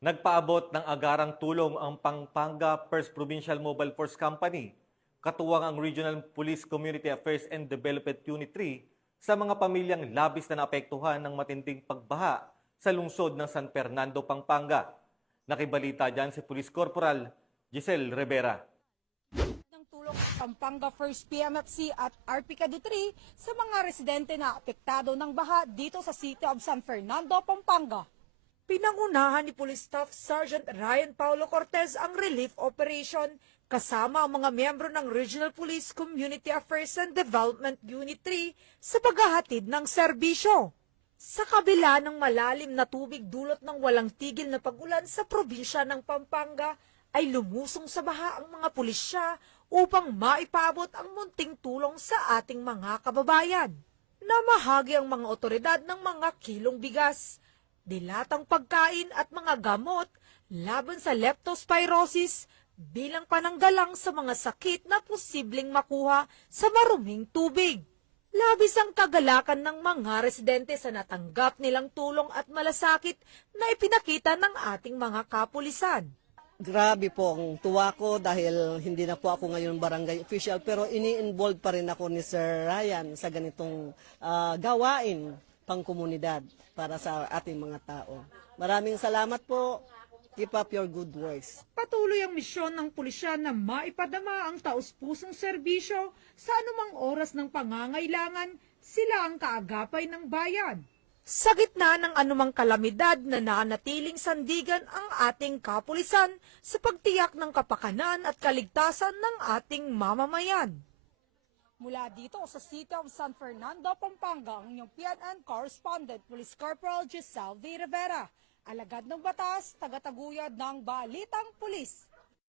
Nagpaabot ng agarang tulong ang Pampanga First Provincial Mobile Force Company, katuwang ang Regional Police Community Affairs and Development Unit 3 sa mga pamilyang labis na naapektuhan ng matinding pagbaha sa lungsod ng San Fernando, Pampanga. Nakibalita dyan si Police Corporal Giselle Rivera. Ng tulong ng Pampanga First PMFC at RPCAD 3 sa mga residente na apektado ng baha dito sa City of San Fernando, Pampanga. Pinangunahan ni Police Staff Sergeant Ryan Paulo Cortez ang relief operation kasama ang mga miyembro ng Regional Police Community Affairs and Development Unit 3 sa paghahatid ng serbisyo. Sa kabila ng malalim na tubig dulot ng walang tigil na pag-ulan sa probinsya ng Pampanga, ay lumusong sa baha ang mga pulisya upang maipaabot ang munting tulong sa ating mga kababayan. Namahagi ang mga otoridad ng mga kilong bigas, dilatang pagkain at mga gamot laban sa leptospirosis bilang pananggalang sa mga sakit na posibleng makuha sa maruming tubig. Labis ang kagalakan ng mga residente sa natanggap nilang tulong at malasakit na ipinakita ng ating mga kapulisan. Grabe po ang tuwa ko dahil hindi na po ako ngayon barangay official pero ini-involve pa rin ako ni Sir Ryan sa ganitong gawain pang komunidad para sa ating mga tao. Maraming salamat po. Keep up your good works. Patuloy ang misyon ng pulisya na maipadama ang taus-pusong serbisyo sa anumang oras ng pangangailangan, sila ang kaagapay ng bayan. Sa gitna ng anumang kalamidad na nanatiling sandigan ang ating kapulisan sa pagtiyak ng kapakanan at kaligtasan ng ating mamamayan. Mula dito sa City of San Fernando, Pampanga, ang inyong PNN Correspondent, Police Corporal Giselle V. Rivera. Alagad ng batas, tagataguyod ng Balitang Pulis.